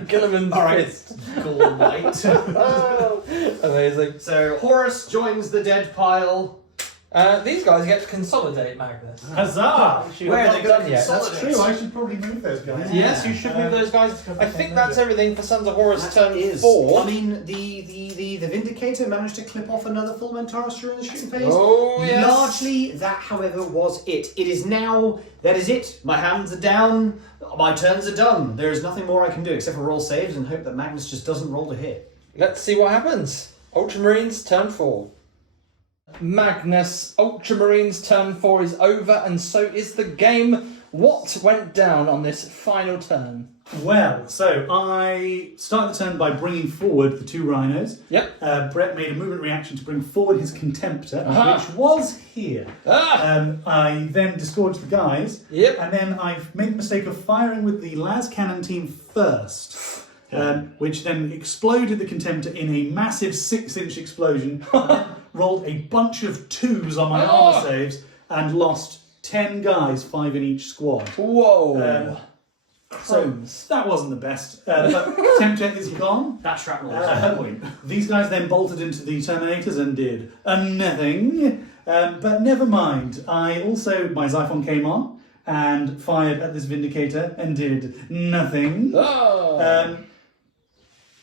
Guilliman's fist. Oh, amazing. So Horus joins the dead pile. These guys get to consolidate, Magnus. Huzzah! Where are they gonna yet? That's true, I should probably move those guys. Yes, you should move those guys. I think that's everything for Sons of Horus turn Is 4. I mean, the Vindicator managed to clip off another full Mentaurus during the shooting phase. Oh, yes. Largely, that, however, was it. It is now, that is it. My hands are down, my turns are done. There is nothing more I can do except for roll saves and hope that Magnus just doesn't roll to hit. Let's see what happens. Ultramarines turn 4. Magnus, Ultramarines turn 4 is over, and so is the game. What went down on this final turn? Well, so I started the turn by bringing forward the 2 rhinos. Yep. Brett made a movement reaction to bring forward his Contemptor, Aha. which was here. I then disgorged the guys. Yep. And then I've made the mistake of firing with the las cannon team first. Which then exploded the Contemptor in a massive 6-inch explosion. And then rolled a bunch of 2s on my armor saves and lost 10 guys, 5 in each squad. Whoa. So that wasn't the best. But Contemptor is gone. That shrapnel was on point. These guys then bolted into the Terminators and did nothing. But never mind. My Xiphon came on and fired at this Vindicator and did nothing. Oh.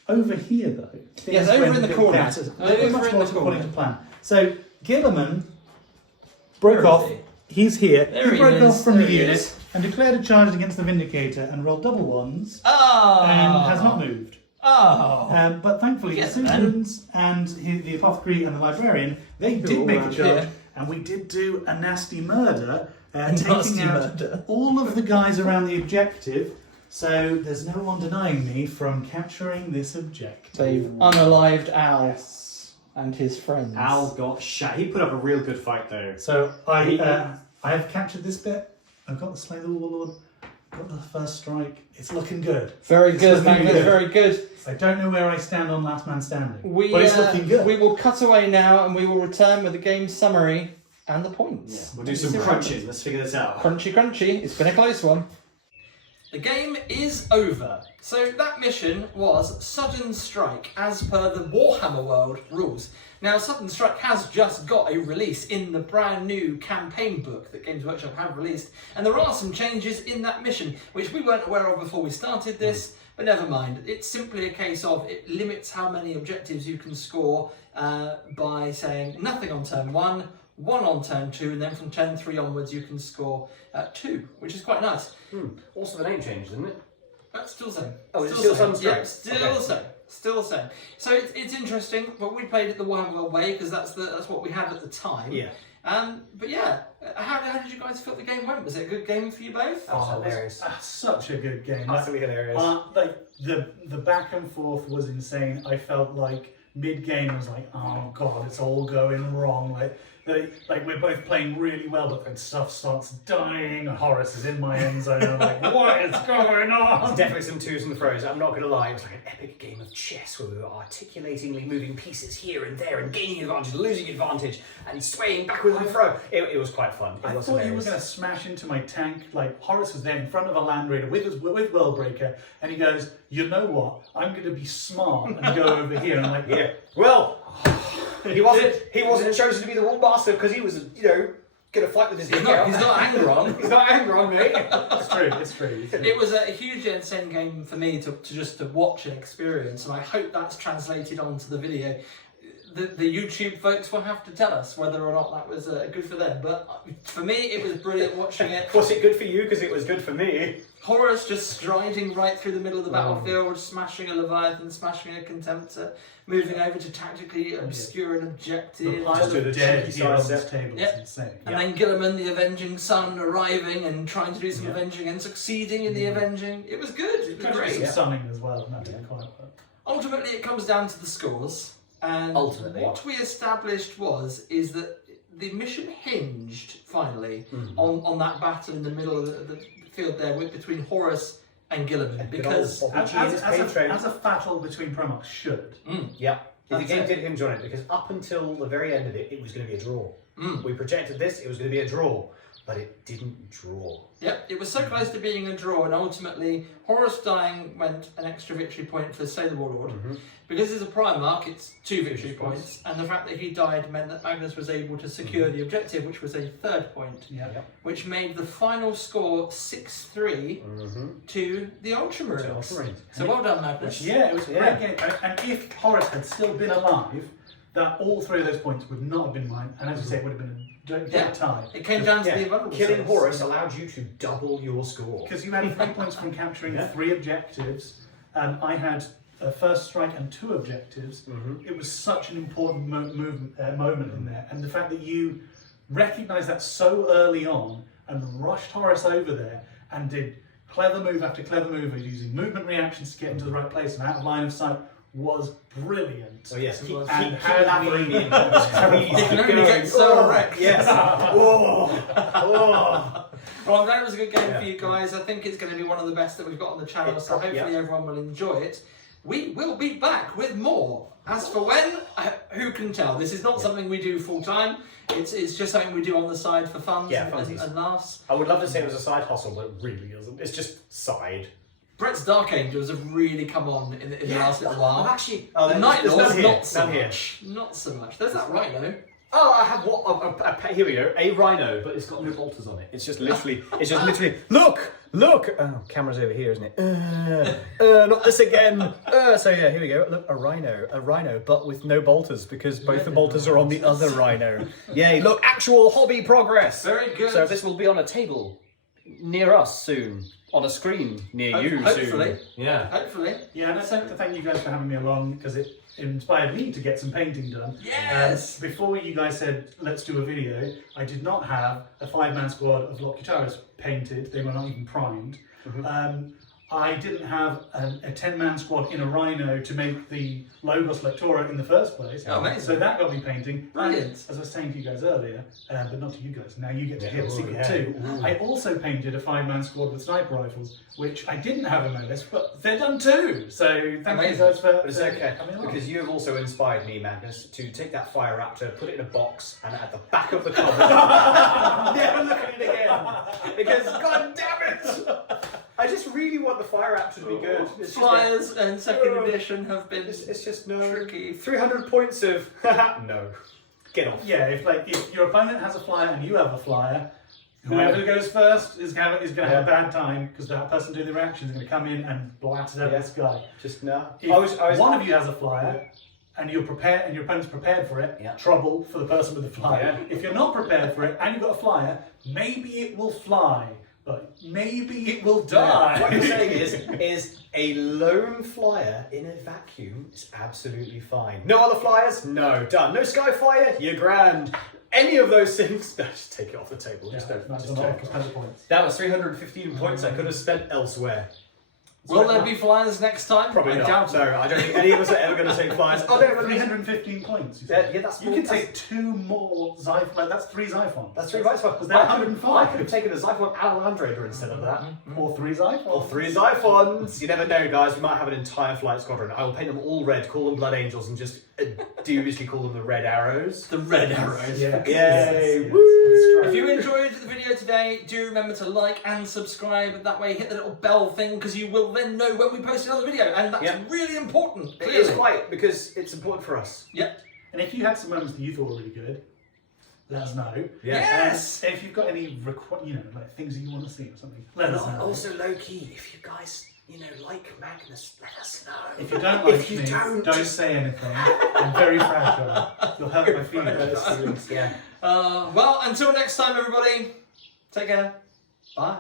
Over here, though. Yes, over in the corner. Much Over in more the according corner. to plan. So Guilliman broke Where is off. he? He's here. There he he broke is, off from there the he unit is. and declared a charge against the Vindicator and rolled double 1s Oh. and has not moved. Oh. But thankfully, Yes, the Suzerains and the Apothecary and the Librarian, they did all make a around charge, here. and we did do a nasty murder, nasty taking out murder. all of the guys around the objective. So there's no one denying me from capturing this objective. They've unalived Al and his friends. Al got shot. He put up a real good fight though. So I have captured this bit. I've got the Slay the Warlord. Got the first strike. It's looking good. Very It's good, looking Magnus, good. very good. I don't know where I stand on Last Man Standing, We, but it's looking good. We will cut away now and we will return with the game summary and the points. We'll do some crunching. Let's figure this out. Crunchy, crunchy. It's been a close one. The game is over. So that mission was Sudden Strike as per the Warhammer World rules. Now Sudden Strike has just got a release in the brand new campaign book that Games Workshop have released, and there are some changes in that mission which we weren't aware of before we started this, but never mind. It's simply a case of it limits how many objectives you can score by saying nothing on turn 1, 1 on turn 2, and then from turn 3 onwards you can score 2, which is quite nice. Also, the name changed, didn't it? That's still the same. Oh, it's still Sudden Strike? Yeah, still Okay. the same. Still the same. So it's interesting, but we played it the Warhammer way because that's what we had at the time. Yeah. But yeah, how did you guys feel the game went? Was it a good game for you both? That was hilarious. Such a good game. Utterly hilarious. Like the back and forth was insane. I felt like mid-game I was like, oh god, it's all going wrong. Like we're both playing really well, but then stuff starts dying. Horus is in my end zone. I'm like, what is going on? There's definitely some twos and the throws. I'm not going to lie, it was like an epic game of chess where we were articulatingly moving pieces here and there and gaining advantage, losing advantage, and swaying backwards and fro. It was quite fun. It I was thought you were hilarious. going to smash into my tank. Like Horus was there in front of a Land Raider with Worldbreaker, and he goes, "You know what? I'm going to be smart and go over here." And I'm like, Yeah. Well, he wasn't chosen to be the Warmaster because he was, going to fight with his He's not Angron. He's not angry on me. It's true. It was a hugely entertaining game for me to just to watch and experience, and I hope that's translated onto the video. the YouTube folks will have to tell us whether or not that was good for them. But for me, it was brilliant watching it. Was it good for you? Because it was good for me. Horus just striding right through the middle of the battlefield, smashing a Leviathan, smashing a Contemptor, moving over to tactically obscure an objective. The pile to the of dead cheeky here on side this step. table Yep. is insane. And then Guilliman, the Avenging Son, arriving and trying to do some Yeah. avenging and succeeding in the avenging. It was good. It was Great. great. Sunning as well. No, yeah, quite well. Ultimately, it comes down to the scores. And Ultimately. what we established is that the mission hinged, finally, on that battle in the middle of the field there between Horus and Guilliman. Because As a battle between Primarchs should. Yeah. The That's game it. did hinge on it because up until the very end of it, it was going to be a draw. We projected this, it was going to be a draw, but it didn't draw. Yep, it was so close to being a draw, and ultimately Horus dying meant an extra victory point for Say the Warlord. Because it's a Primarch, it's 2 victory points, and the fact that he died meant that Magnus was able to secure the objective, which was a 3rd point, which made the final score 6-3 to the Ultramarines. So well done, Magnus. Yeah, it was a great game. And if Horus had still been alive, that all 3 of those points would not have been mine. And as you say, it would have been a great tie. It came down to the vulnerable Killing zones. Horus allowed you to double your score. Because you had 3 points from capturing 3 objectives. I had a first strike and 2 objectives. It was such an important moment in there. And the fact that you recognised that so early on and rushed Horus over there and did clever move after clever move using movement reactions to get into the right place and out of line of sight was brilliant. So yes, keep And lathering in. You can only get so wrecked. Yes. Well, I'm glad it was a good game for you guys. I think it's going to be one of the best that we've got on the channel, so hopefully everyone will enjoy it. We will be back with more. As for when, who can tell? This is not something we do full time. It's just something we do on the side for fun and laughs. I would love to say it was a side hustle, but it really isn't. It's just side. Brett's Dark Angels have really come on in the last little while. I'm actually... the Night there's Lords, none here. not so None here. much. Not so much. There's that Rhino. Oh, I have what? Here we go. A rhino, but it's got no bolters on it. It's just literally. Look. Oh, camera's over here, isn't it? Not this again. So yeah, here we go. Look, a rhino, but with no bolters because both the bolters are on the other rhino. Yay! Look, actual hobby progress. Very good. So this will be on a table near us soon, on a screen near you hopefully. soon. Yeah. Hopefully. Yeah, and I'd like to thank you guys for having me along because it inspired me to get some painting done. Yes! Before you guys said, let's do a video, I did not have a 5-man squad of Locutaris painted. They were not even primed. I didn't have a 10-man squad in a Rhino to make the Logos Lectora in the first place. Oh, amazing. So that got me painting. Brilliant. And, as I was saying to you guys earlier, but not to you guys, now you get to hear the secret too. I also painted a 5-man squad with sniper rifles, which I didn't have in my list, but they're done too. So thank you guys for But it's okay, coming along. because you have also inspired me, Magnus, to take that Fire Raptor, put it in a box, and at the back of the cupboard, never look at it again. Because, god damn it! I just really want the Fire Raptor to be good. It's just Flyers and second edition have been it's just no tricky. 300 points of no. Get off. Yeah, if your opponent has a flyer and you have a flyer, whoever goes first is going to have a bad time because that person doing the reaction is going to come in and blast it out this guy. Just no. If one of you has a flyer and you're prepared and your opponent's prepared for it, trouble for the person with the flyer. If you're not prepared for it and you've got a flyer, maybe it will fly, but maybe it will die. What you're saying is a lone flyer in a vacuum is absolutely fine. No other flyers? No. Done. No Skyfire? You're grand. Any of those things? No, just take it off the table. Just don't. That's Just not don't. spend the points. That was 315 points I could have spent elsewhere. Will there be flyers next time? Probably I not. doubt it. No, I don't think any of us are ever going to take flyers. Oh, no, but 315 points. You Yeah, that's you more- can take 2 more Xiphon. That's 3 Xiphons. That's 3 Xiphons. Because they're I could 105. have taken a Xiphon and a Land Raider instead of that. Or 3 Xiphons. Or 3 Xiphons. You never know, guys. We might have an entire flight squadron. I will paint them all red, call them Blood Angels, and just dubiously call them the Red Arrows. The red arrows. Yeah. Yay! Yes. Woo! If you enjoyed the video today, do remember to like and subscribe. That way, hit the little bell thing because you will then know when we post another video, and that's really important. It Clearly. is quite, because it's important for us. Yep. And if you had some moments that you thought were really good, let us know. Yeah. Yes. And if you've got any, like things that you want to see or something, let us know. Also, low key, if you guys like Magnus, let us know. If you don't like If you me, don't- say anything. I'm very fragile. You'll hurt my feelings. Yeah. Well, until next time, everybody. Take care. Bye.